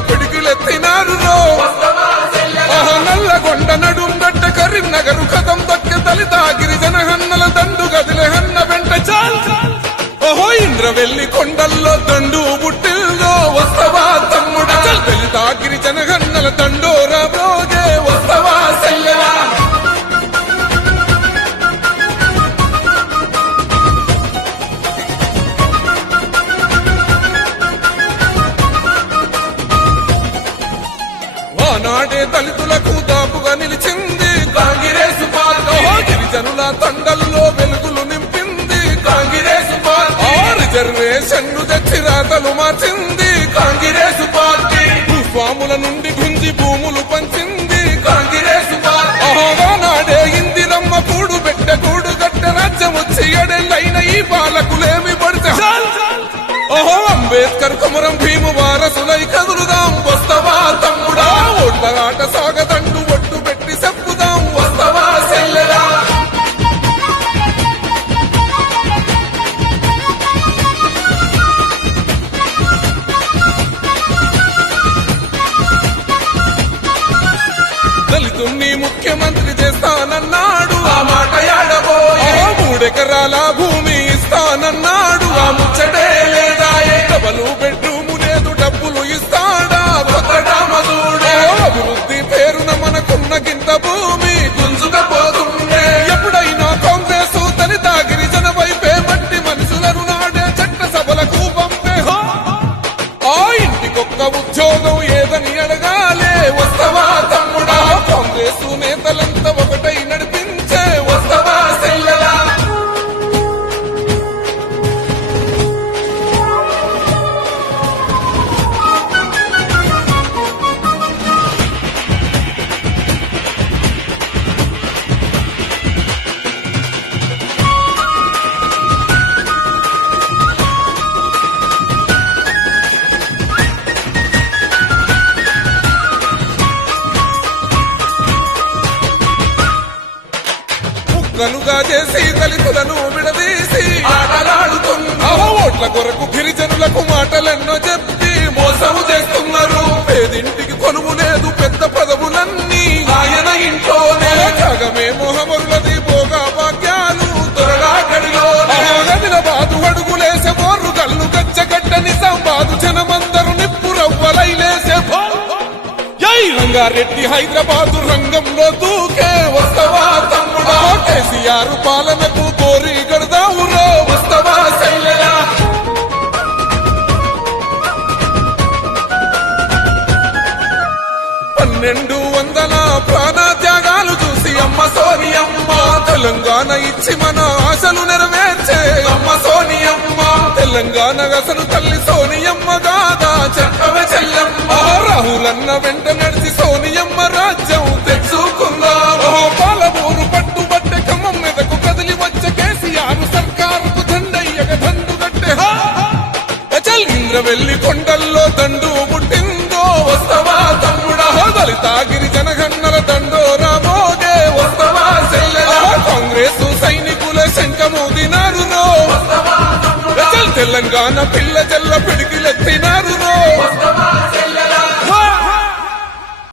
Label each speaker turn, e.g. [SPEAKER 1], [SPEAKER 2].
[SPEAKER 1] పిడికిల పిడికిలెత్తినారు నల్ల కొండ నడుందట్ట కరీంనగరు దళితులకు దాపుగా నిలిచింది. కాంగ్రెస్ పార్టీ. గిరిజనుల తండల్లో వెలుగులు నింపింది. కాంగ్రెస్ పార్టీ. రిజర్వేషన్లు తెచ్చి రాతలు మార్చింది. కాంగ్రెస్ పార్టీ. భూస్వాముల నుండి గుంజి భూములు పంచింది. కాంగ్రెస్ పార్టీ. ఆనాడే ఇందిరమ్మ కూడు పెట్ట కూడు గట్ట రాజ్యం వచ్చి ఎడెళ్ళైన ఈ పాలకులేమి పడితే ఓహో అంబేద్కర్ కుమరం ముఖ్యమంత్రి చేస్తానన్నాడు. ఆ మాట యాడబోయే. మూడెకరాల భూమి ఇస్తానన్నాడు. ఆ ముచ్చటే ముక్కలుగా చేసి దళితులను విడదీసి ఆటలాడుతున్నా ఓట్ల కొరకు గిరిజనులకు మాటలెన్నో చెప్పి మోసము చేస్తున్నారు. పేదింటికి కొనువు లేదు పెద్ద పదవులన్నీ ఆయన ఇంట్లోనే. జగమే మొహమరులది పోగా భాగ్యాలు త్వరగా గడిలో గదిల బాదు అడుగులేసే బోర్రు కళ్ళు గచ్చగట్టని సంబాదు జనమందరు నిప్పు రవ్వలైలేసే జై రంగారెడ్డి హైదరాబాదు రంగంలో దూకే. కేసీఆర్ పాలనకు కోరి గడదావురో వస్తవా శైలరా. పన్నెండు వందల ప్రాణ త్యాగాలు చూసి అమ్మ సోనియమ్మ తెలంగాణ ఇచ్చి మన ఆశలు నెరవేర్చే అమ్మ సోనియమ్మ తెలంగాణ అసలు అచల్ ఇంద్రవెల్లి కొండల్లో దండు పుట్టిందో వస్తవా తమ్ముడా? దళిత గిరిజన గన్నల దండో రామోగే వస్తవా సెల్లెలా? కాంగ్రెస్ సైనికుల శంఖము దినారు తెలంగాణ పిల్ల చెల్ల పిడికి లెక్క